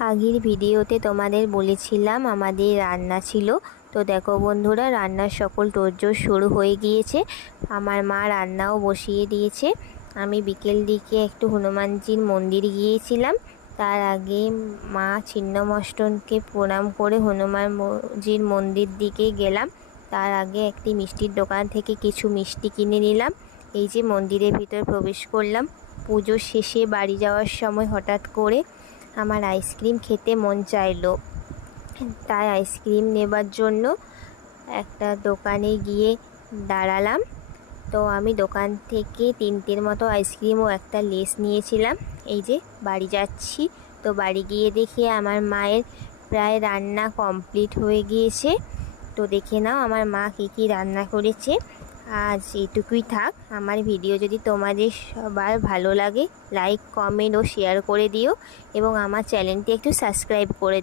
আগের ভিডিওতে তোমাদের বলেছিলাম আমাদের রান্না ছিল। তো দেখো বন্ধুরা, রান্নার সকল তোড়জোড় শুরু হয়ে গিয়েছে। আমার মা রান্নাও বসিয়ে দিয়েছে। আমি বিকেল দিকে একটু হনুমানজির মন্দির গিয়েছিলাম। তার আগে মা ছিন্নমস্তাকে প্রণাম করে হনুমানজির মন্দির দিকে গেলাম। তার আগে একটি মিষ্টির দোকান থেকে কিছু মিষ্টি কিনে নিলাম। এই যে মন্দিরের ভিতর প্রবেশ করলাম। পুজো শেষে বাড়ি যাওয়ার সময় হঠাৎ করে আমার আইসক্রিম খেতে মন চাইলো, তাই আইসক্রিম নেবার জন্য একটা দোকানে গিয়ে দাঁড়ালাম। তো আমি দোকান থেকে 3টের মতো আইসক্রিম ও একটা লেস নিয়েছিলাম। এই যে বাড়ি যাচ্ছি। তো বাড়ি গিয়ে দেখি আমার মায়ের প্রায় রান্না কমপ্লিট হয়ে গিয়েছে। তো দেখে নাও আমার মা কী রান্না করেছে। আজ এটুকুই থাক। আমার ভিডিও যদি তোমাদের সবার ভালো লাগে, লাইক, কমেন্ট ও শেয়ার করে দিও এবং আমার চ্যানেলটি একটু সাবস্ক্রাইব করে দিও।